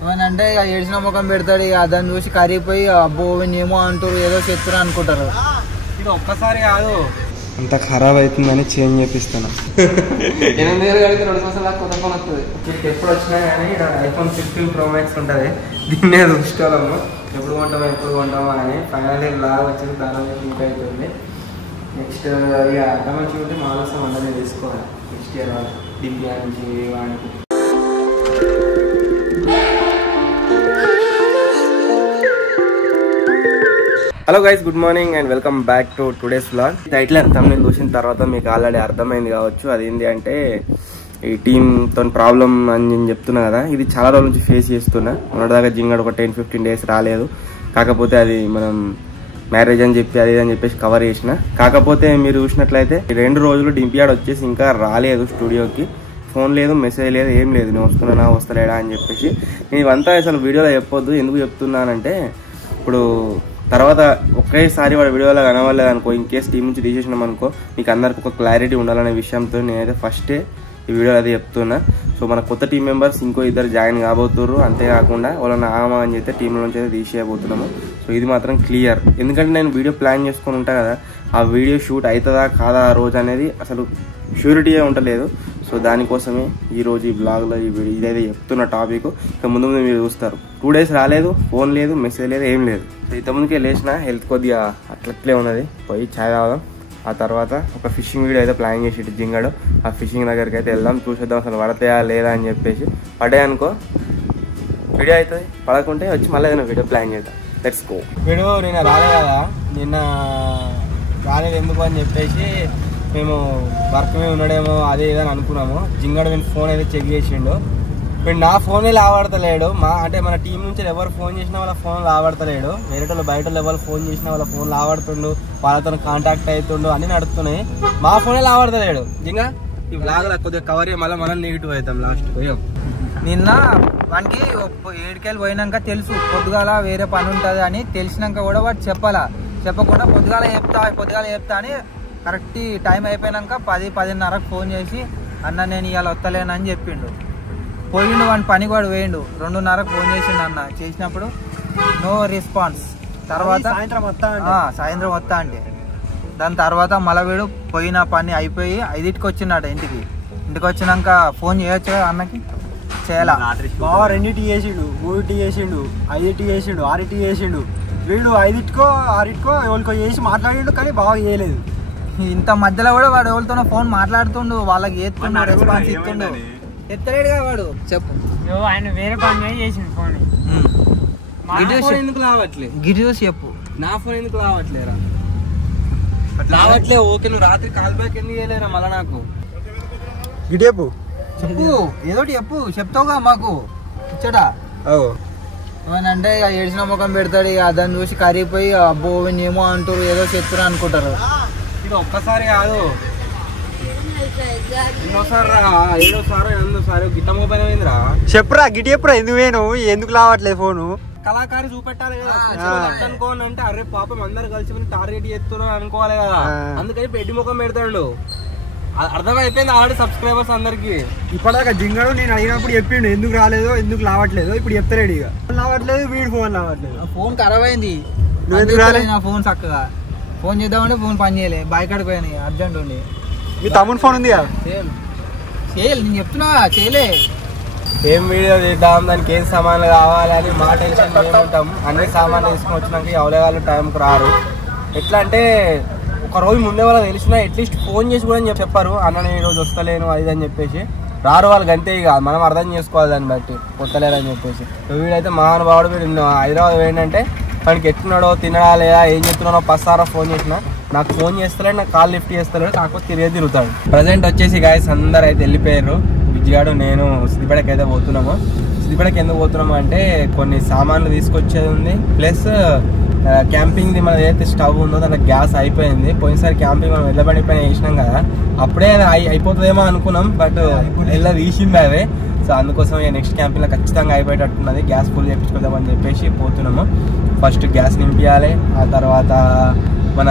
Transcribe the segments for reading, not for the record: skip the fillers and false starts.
ఏమనంటే ఇక ఏడ్చిన ముఖం పెడతాడు. ఇక దాన్ని చూసి కరిగిపోయి అబ్బో ఏమో అంటారు, ఏదో చెప్తారు అనుకుంటారు. ఇది ఒక్కసారి కాదు, అంత ఖరాబ్ అవుతుందని చేంజ్ చేపిస్తాను. 8,000 కడితే 2 సంవత్సరాల కొత్త ఫోన్ వస్తుంది. మీకు ఎప్పుడు వచ్చినా కానీ iPhone 16 Pro Max ఉంటుంది. దీన్నే చూసుకోవాలము ఎప్పుడు కొంటామో అని. ఫైనల్లీ లాగా వచ్చింది, దాని ఇంకా అవుతుంది. నెక్స్ట్ ఇక అర్థం మంచిగా ఉంటే మాలసం అందరినీ తీసుకోవాలి. నెక్స్ట్ ఇయర్ దివ్యా నుంచి వాడికి. Hello guys, good morning and welcome back to today's vlog. Title అంతా నేను చూసిన తర్వాత మీకు ఆల్రెడీ అర్థమైంది కావచ్చు. అదేంటి అంటే ఈ టీంతో ప్రాబ్లం అని నేను చెప్తున్నా కదా, ఇది చాలా రోజుల నుంచి ఫేస్ చేస్తున్నా. మొన్నటిదాకా జింగడ్ ఒక 10-15 డేస్ రాలేదు. కాకపోతే అది మనం మ్యారేజ్ అని చెప్పి అది అని చెప్పేసి కవర్ చేసిన. కాకపోతే మీరు చూసినట్లయితే 2 రోజులు డింపియాడ్ వచ్చేసి ఇంకా రాలేదు స్టూడియోకి. ఫోన్ లేదు, మెసేజ్ లేదు, ఏం లేదు. నేను వస్తున్నానా వస్తలేడా అని చెప్పేసి. నేను ఇవంతా అసలు వీడియోలో చెప్పొద్దు. ఎందుకు చెప్తున్నానంటే ఇప్పుడు తర్వాత ఒకేసారి వాడు వీడియోలో కనవలేదు అనుకో, ఇన్ కేసు టీం నుంచి తీసేసినాం అనుకో, మీకు అందరికి ఒక క్లారిటీ ఉండాలనే విషయంతో నేనైతే ఫస్టే ఈ వీడియో అది చెప్తున్నా. సో మన కొత్త టీం మెంబర్స్ ఇంకో 2 జాయిన్ కాబోతున్నారు. అంతేకాకుండా వాళ్ళని ఆమా అని చెప్పి టీంలో నుంచి అయితే తీసేయబోతున్నాము. సో ఇది మాత్రం క్లియర్. ఎందుకంటే నేను వీడియో ప్లాన్ చేసుకొని ఉంటా కదా, ఆ వీడియో షూట్ అవుతుందా కాదా ఆ రోజు అనేది అసలు ష్యూరిటీగా ఉండలేదు. సో దానికోసమే ఈరోజు ఈ బ్లాగ్లో ఈ వీడియో ఇదైతే చెప్తున్న టాపిక్. ఇక ముందు మీరు చూస్తారు. 2 డేస్ రాలేదు, ఫోన్ లేదు, మెసేజ్ లేదు, ఏం లేదు. సో ఇంతకుముందుకే లేచిన హెల్త్ కొద్దిగా అట్లట్లే ఉన్నది. పోయి ఛాయ్ తాగుదాం. ఆ తర్వాత ఒక ఫిషింగ్ వీడియో అయితే ప్లాన్ చేసి జింగాడు. ఆ ఫిషింగ్ దగ్గరికి అయితే వెళ్దాం, చూసేద్దాం అసలు పడతాయా లేదా అని చెప్పేసి. పడే అనుకో వీడియో అవుతుంది, పడకుంటే వచ్చి మళ్ళీ ఏదైనా వీడియో ప్లాన్ చేద్దాం. Let's go. వీడియో నిన్న రాలే కదా, నిన్న రాలేదు ఎందుకు అని చెప్పేసి మేము వర్క్ మీద ఉన్నాడేమో అదే ఇదని అనుకున్నాము. జింగాడు నేను ఫోన్ అయితే చెక్ చేసిండు. వీడు నా ఫోనే లావాడతలేడు. అంటే మన టీం నుంచి ఎవరు ఫోన్ చేసినా వాళ్ళ ఫోన్ లావాడతలేడు. వేరే వాళ్ళు బయట ఎవరు ఫోన్ చేసినా వాళ్ళ ఫోన్ లావాడుతుండు, వాళ్ళతో కాంటాక్ట్ అవుతుండు, అన్ని నడుస్తున్నాయి. మా ఫోనే లావాడతలేడు. జింగా ఈ బ్లాగ్ కొద్దిగా కవర్ మళ్ళీ మనం నెగిటివ్ అవుతాం లాస్ట్. నిన్న వానికి 7 పోయినాక తెలుసు పొద్దుగాల వేరే పని ఉంటుంది అని తెలిసినాక కూడా వాడు చెప్పకుండా పొద్దుగాల చెప్తా అని కరెక్ట్ టైం అయిపోయినాక 10-10:30కు ఫోన్ చేసి అన్న నేను ఇవాళ వస్తలేనని చెప్పిండు. పోయిండు, వాడి పనికి వాడు పోయిండు. 2:30కు ఫోన్ చేసిండు అన్న. చేసినప్పుడు నో రెస్పాన్స్. తర్వాత సాయంత్రం వస్తా అంటే దాని తర్వాత మళ్ళీ వీడు పోయిన పని అయిపోయి 5కి వచ్చిండట ఇంటికి వచ్చినాక ఫోన్ చేయొచ్చు కదా అన్నకి, చేయాల. బాగా 2 చేసిండు, 3 చేసిండు, 5 చేసిండు, 6 చేసిండు. వీడు 5కో 6కో ఎవరికో చేసి మాట్లాడిండు, కానీ బాగా చేయలేదు. ఇంత మధ్యలో కూడా వాడు ఎవరితోనో ఫోన్ మాట్లాడుతుండు, వాళ్ళకి ఏతుండు, రెస్పాన్స్ ఇస్తుండు. ఎత్తలేడుగా వాడు. చెప్పు, ఆయన వేరే పని చేసిండు. ఫోన్ ఎందుకు లావట్లేదు? గిరి చూసి చెప్పు. నా ఫోన్ ఎందుకు లావట్లేరా? లావట్లే. ఓకే, నువ్వు రాత్రి కాల్ బ్యాక్ ఎందుకు చేయలేరా మళ్ళా నాకు? గిటి చెప్పు ఏదోటి చెప్పు. చెప్తావుగా మాకు ఇచ్చడా. ఏమనంటే ఇక ఏడ్చిన ముఖం పెడతాడు. ఇక దాన్ని చూసి కరిగిపోయి అబ్బో ఏమో అంటారు, ఏదో చెప్తారు అనుకుంటారు. ఇది ఒక్కసారి కాదు, ఎన్నోసారి గిట్ట మొబైల్ అయిందిరా. చెప్పురా, గిటి చెప్పురా. ఎందుకు లావట్లేదు ఫోను? కళాకారి చూపెట్టాలి కదా అనుకోని అంటే, అరే పాపం అందరు కలిసి టార్గెట్ చేస్తున్నారు అనుకోవాలి కదా. అందుకని పెట్టి ముఖం పెడతాడు. అర్థమైపోయింది ఆల్రెడీ సబ్స్క్రైబర్స్ అందరికి. ఇప్పటిదాకా జింగాడు నేను అడిగినప్పుడు చెప్పిండు ఎందుకు రాలేదు, ఎందుకు లావట్లేదు. ఇప్పుడు చెప్తాడు ఇక లావట్లేదు, వీడి ఫోన్ లావట్లేదు. ఫోన్ ఖరాబ్ అయింది. నా ఫోన్ చక్కగా ఫోన్ చేద్దామంటే ఫోన్ పని చేయలే. బాయ్ కాడికి పోయాను, అర్జెంట్ ఉండి. మీ తమ్ముని ఫోన్ ఉంది కదా? నేను చెప్తున్నా చేయలే. ఏం వీడియో తీద్దాం, దానికి ఏం సామాన్లు కావాలి అని మా టెన్షన్ మేము ఉంటాం. అన్ని సామాన్లు తీసుకుని వచ్చినాక ఎవరే వాళ్ళు టైంకి రారు. ఎట్లా అంటే ఒక రోజు ముందే వాళ్ళకి తెలిసినా అట్లీస్ట్ ఫోన్ చేసి కూడా చెప్పారు, అన్న నేను ఈరోజు వస్తలేను అది అని చెప్పేసి. రారు వాళ్ళకి, అంతే. ఇక మనం అర్థం చేసుకోవాలి దాన్ని బట్టి వస్తలేదని చెప్పేసి. వీడైతే మహానుభావుడు. వీడు హైదరాబాద్ ఏంటంటే వాడికి ఎట్టున్నాడో, తినడా లేదా, ఏం చెప్తున్నాడో 10 సార్లు ఫోన్ చేసినా నాకు ఫోన్ చేస్తలేడు, నాకు కాల్ లిఫ్ట్ చేస్తలేడు. కాకపోతే తిరుగుతాడు. ప్రజెంట్ వచ్చేసి గాయస్ అందరు అయితే వెళ్ళిపోయారు. విజయాడు నేను సిద్దిపేటకి అయితే పోతున్నాము. సిద్దిపేటకి ఎందుకు పోతున్నాము అంటే కొన్ని సామాన్లు తీసుకొచ్చేది ఉంది, ప్లస్ క్యాంపింగ్ది మనది ఏదైతే స్టవ్ ఉందో దాంట్లో గ్యాస్ అయిపోయింది. పోయినసారి క్యాంపింగ్ మనం వెళ్ళబడిపోయిన వేసినాం కదా, అప్పుడే అయిపోతుందేమో అనుకున్నాం, బట్ వెళ్ళ తీసింది అవే. సో అందుకోసం నెక్స్ట్ క్యాంపింగ్లో ఖచ్చితంగా అయిపోయేటట్టున్నది. గ్యాస్ ఫుల్ చేయించుకుందామని చెప్పేసి పోతున్నాము. ఫస్ట్ గ్యాస్ నింపించాలి, ఆ తర్వాత మన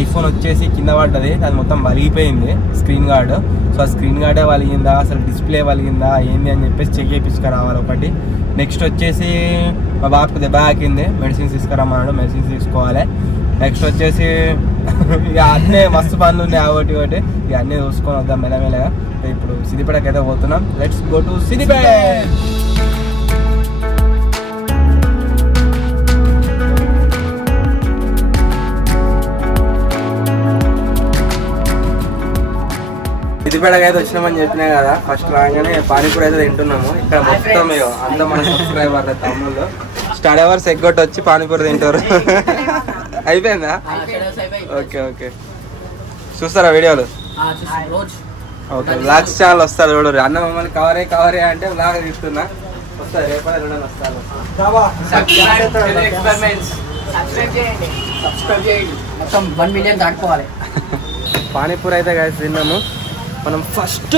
ఐఫోన్ వచ్చేసి కింద పడ్డది, అది మొత్తం వలిగిపోయింది స్క్రీన్ గార్డ్. సో ఆ స్క్రీన్ గార్డే వలిగిందా అసలు డిస్ప్లే వలిగిందా ఏంది అని చెప్పేసి చెక్ చేయించుకురావాలి ఒకటి. నెక్స్ట్ వచ్చేసి మా బాబుకి దెబ్బ హాకింది, మెడిసిన్స్ తీసుకురమ్మన్నాడు, మెడిసిన్స్ తీసుకోవాలి. నెక్స్ట్ వచ్చేసి ఇక అన్నీ మస్తు పనులు ఉన్నాయి ఒకటి ఒకటి, ఇక అన్నీ చూసుకొని వద్దాం మెల్లమెల్లగా. ఇప్పుడు సిద్దిపేటకి అయితే పోతున్నాం. Let's go to Siddipet. సిద్దిపేటకి అయితే వచ్చినామని చెప్పినా కదా, ఫస్ట్ రాగానే పానీపూరి అయితే తింటున్నాము. ఇక్కడ మొత్తం అంతా మన సబ్స్క్రైబర్ల తమ్ముళ్ళు స్టడీ అవర్స్ ఎగ్గొట్టి వచ్చి పానీపూరి తింటారు. అయిపోయిందా? ఓకే ఓకే, చూస్తారా వీడియోలు? ఓకే, బ్లాగ్స్ ఛానల్ వస్తారు చూడరు. అన్న మమ్మల్ని కవరే అంటే బ్లాగ్ తీస్తున్నా, వస్తారు రేపటి రెండు వస్తారు. పానీపూరి అయితే కలిసి తిన్నాము. మనం ఫస్ట్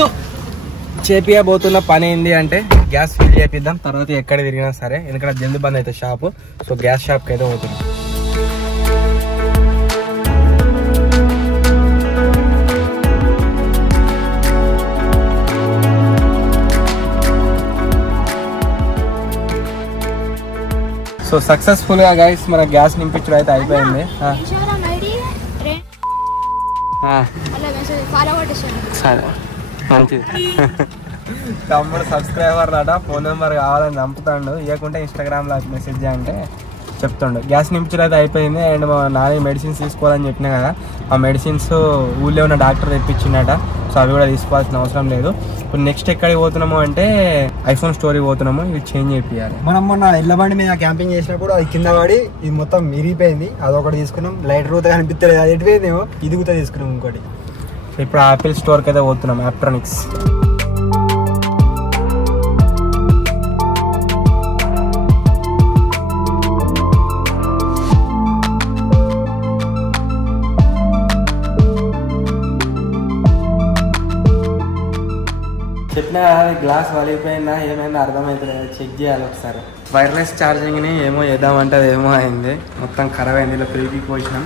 చేపియబోతున్న పని ఏంటి అంటే గ్యాస్ ఫిల్ చేపిద్దాం, తర్వాత ఎక్కడ తిరిగినా సరే, ఎందుకంటే జల్ది బంద్ అయితే షాపు. సో గ్యాస్ షాప్కి అయితే పోతున్నాం. సో సక్సెస్ఫుల్ గా గైస్ మన గ్యాస్ నింపించడం అయితే అయిపోయింది. సరే మంచిది. తమ్ముడు సబ్స్క్రైబర్ అట, ఫోన్ నెంబర్ కావాలని చంపుతాడు, ఇవ్వకుంటే ఇన్స్టాగ్రామ్లో మెసేజ్ అంటే చెప్తాడు. గ్యాస్ నింపించడం అయితే అయిపోయింది. అండ్ మా నాని మెడిసిన్స్ తీసుకోవాలని చెప్పినా కదా, ఆ మెడిసిన్స్ ఊళ్ళో ఉన్న డాక్టర్ తెప్పించిందట. సో అవి కూడా తీసుకోవాల్సిన అవసరం లేదు. ఇప్పుడు నెక్స్ట్ ఎక్కడికి పోతున్నాము అంటే ఐఫోన్ స్టోరీ పోతున్నాము, ఇది చేంజ్ చేయాలి. మనం మొన్న ఎడ్ల బండి మీద క్యాంపింగ్ చేసినప్పుడు అది కింద పడి ఇది మొత్తం ఇరిగిపోయింది, అదొకటి తీసుకున్నాం. లైట్ రూత కనిపించలేదు, అది ఎటుపోయిందేమో, ఇది కూడా తీసుకున్నాం ఇంకోటి. ఇప్పుడు యాపిల్ స్టోర్కి అయితే పోతున్నాం, ఆప్ట్రానిక్స్. చెప్పినా గ్లాస్ వలిగిపోయిందా ఏమైందో అర్థమవుతుంది, చెక్ చేయాలి ఒకసారి. వైర్లెస్ ఛార్జింగ్ని ఏమో చేద్దామంటే అది ఏమో అయింది, మొత్తం ఖరాబ్ అయింది. ఇలా పెరిగి పోసినాం,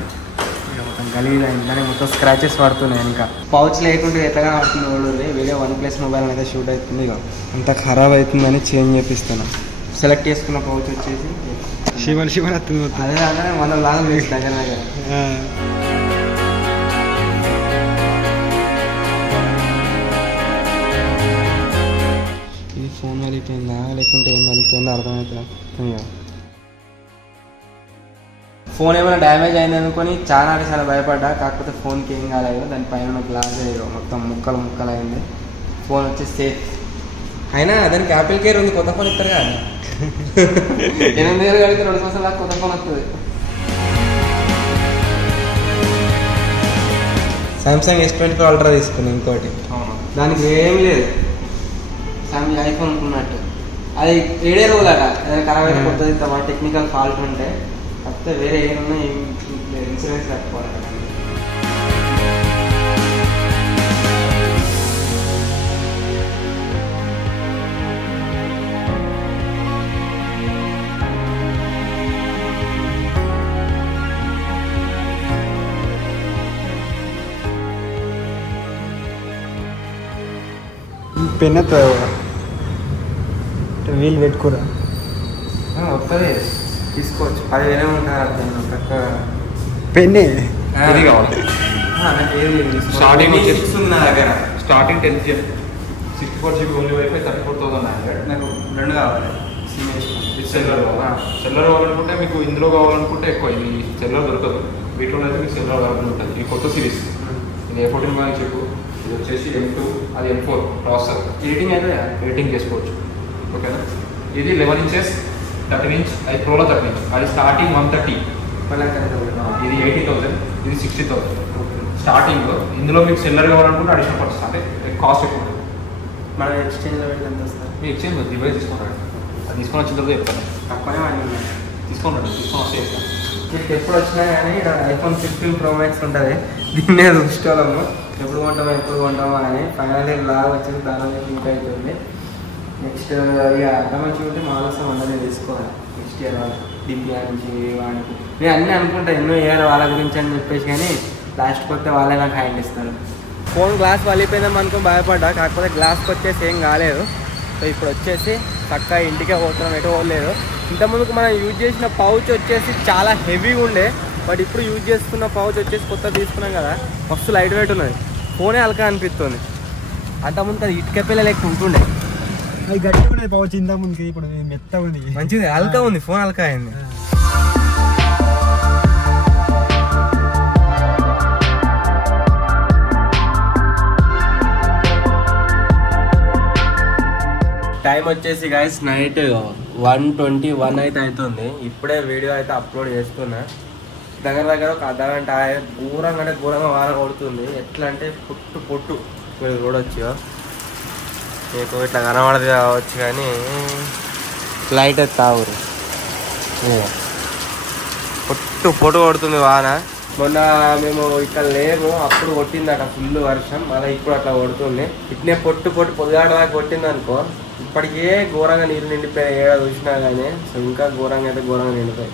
మొత్తం గలీజ్ అయింది, దానికి మొత్తం స్క్రాచెస్ పడుతున్నాయి. ఇంకా పౌచ్ లేకుండా ఎట్లా పడుతుంది ఓడి, వేరే OnePlus మొబైల్ అయితే షూట్ అవుతుంది. ఇక అంత ఖరాబ్ అవుతుందని చేంజ్ చేపిస్తున్నాం. సెలెక్ట్ చేసుకున్న పౌచ్ వచ్చేసి శివన్ వస్తుంది, అదే అంటే మన లాగా వేసి దగ్గర దగ్గర. ఇది ఫోన్ వలిపోయిందా లేకుంటే ఏం వలిపోయిందో అర్థమవుతుందా? ఫోన్ ఏమైనా డ్యామేజ్ అయింది అనుకొని చాలా భయపడ్డా, కాకపోతే ఫోన్కి ఏం కాలేదు. దానిపైన గ్లాస్ మొత్తం ముక్కలు అయింది. ఫోన్ వచ్చి సేఫ్ అయినా, దానికి యాపిల్ కేర్ ఉంది, కొత్త ఫోన్ ఇస్తారు కదా. 8,000 కడితే 2 సంవత్సరాల కొత్త ఫోన్ వస్తుంది. సామ్సంగ్ S24 అల్ట్రా తీసుకున్నాను ఇంకోటి, దానికి ఏం లేదు, సామ్సంగ్ ఐఫోన్ అనుకున్నట్టు. అది 7 రోజులట, ఏదైనా ఖరాబ్ అయితే కొత్తది మా టెక్నికల్ ఫాల్ట్ ఉంటే, కాకపోతే వేరే ఏమన్నా ఇన్సూరెన్స్ కట్టుకోవాలి. పెన్ వీలు పెట్టుకోరా, వస్తుంది తీసుకోవచ్చు. 10,000 ఉంటుంది అర్థం తక్కువ. పెన్నే ఇది కావాలి. స్టార్టింగ్ నా దగ్గర స్టార్టింగ్ 10 64GB ఓన్లీ వైఫై 34,900. నాకు 2 కావాలి. ఇది సెల్లర్ కావాలనుకుంటే మీకు ఇందులో కావాలనుకుంటే ఎక్కువ, ఇది సెల్లర్ దొరకదు. వీటిలో అయితే మీకు సెల్లర్ అవైలబుల్ ఉంటుంది. ఇది కొత్త సిరీస్, ఇది A14 కానీ చెప్పు. ఇది వచ్చేసి M2, అది M4 ప్రాసెసర్. ఎడిటింగ్ చేసుకోవచ్చు, ఓకేనా. ఇది 11 inches 13 inch, అది ప్రోలో 13 inch. అది స్టార్టింగ్ 130. ఇది 80,000, ఇది 60,000 స్టార్టింగ్. ఇందులో మీకు సెల్లర్ కావాలనుకుంటే అడిషనల్ పర్సెస్, అంటే కాస్ట్ ఎక్కువ ఉంటుంది. మనం ఎక్స్చేంజ్లో పెట్టి ఎంత వస్తుంది? మీ ఎక్స్చేంజ్ డివైస్ తీసుకుంటారు, అది తీసుకొని వచ్చిన తర్వాత చెప్తాను. తక్కువనే వాడింది, తీసుకొని వస్తే చెప్తాను. మీకు ఎప్పుడు వచ్చినా కానీ iPhone 16 Pro Max ఉంటుంది, దీన్నే చూసుకోవాలము ఎప్పుడు కొంటామో అని. ఫైనల్లీ లాగా వచ్చింది, దాని ఇంకా అవుతుంది. నెక్స్ట్ ఇక అర్థం మంచిగా ఉంటే మాలసం అందరినీ తీసుకోవాలి నెక్స్ట్ ఇయర్ వాళ్ళు దివ్య నుంచి వాళ్ళకి నేను అన్నీ అనుకుంటా ఎన్నో ఇయర్ వాళ్ళ గురించి అని చెప్పేసి కానీ లాస్ట్కి వస్తే వాళ్ళే నాకు హ్యాండ్ ఇస్తారు. ఫోన్ గ్లాస్ వలిపోయిందని అనుకుని భయపడ్డా, కాకపోతే గ్లాస్కి వచ్చేసి ఏం కాలేదు. సో ఇప్పుడు వచ్చేసి చక్కగా ఇంటికే పోతున్నాం, ఎటు పోలేదు. ఇంతకుముందుకు మనం యూజ్ చేసిన పౌచ్ వచ్చేసి చాలా హెవీగా ఉండే, బట్ ఇప్పుడు యూజ్ చేస్తున్న పౌచ్ వచ్చేసి కొత్త తీసుకున్నాం కదా, మస్తు లైట్ వెయిట్ ఉన్నది, ఫోనే హల్కా అనిపిస్తుంది. అంతకుముందు అది ఇటుక పిల్ల లెక్క ఉంటుండే, అది గట్టిగా ఉన్నది పౌచ్ ఇంత ముందుకి, ఇప్పుడు మెత్తగా ఉంది, మంచిది హల్కా ఉంది, ఫోన్ హల్కా అయింది. టైం వచ్చేసి గైస్ నైట్ 1:21 అయితే అవుతుంది. ఇప్పుడే వీడియో అయితే అప్లోడ్ చేస్తున్నా. దగ్గర దగ్గర ఒక అర్ధగంట ఘోరంగా అంటే ఘోరంగా వాన కొడుతుంది. ఎట్లా అంటే పొట్టు పొట్టు మీరు చూడొచ్చు, మీకు ఇట్లా కనబడదు కావచ్చు కానీ లైట్ అయితే తాగురు, పొట్టు పొట్టు కొడుతుంది వాన. మొన్న మేము ఇక్కడ లేము, అప్పుడు కొట్టిందట ఫుల్ వర్షం, మళ్ళీ ఇప్పుడు అట్లా కొడుతుంది. ఇట్నే పొట్టు పొట్టు పొద్దుగాట దాకా కొట్టింది అనుకో, ఇప్పటికే ఘోరంగా నీళ్ళు నిండిపోయాయి ఏడా చూసినా కానీ. సో ఇంకా ఘోరంగా అయితే ఘోరంగా నిండిపోయాయి.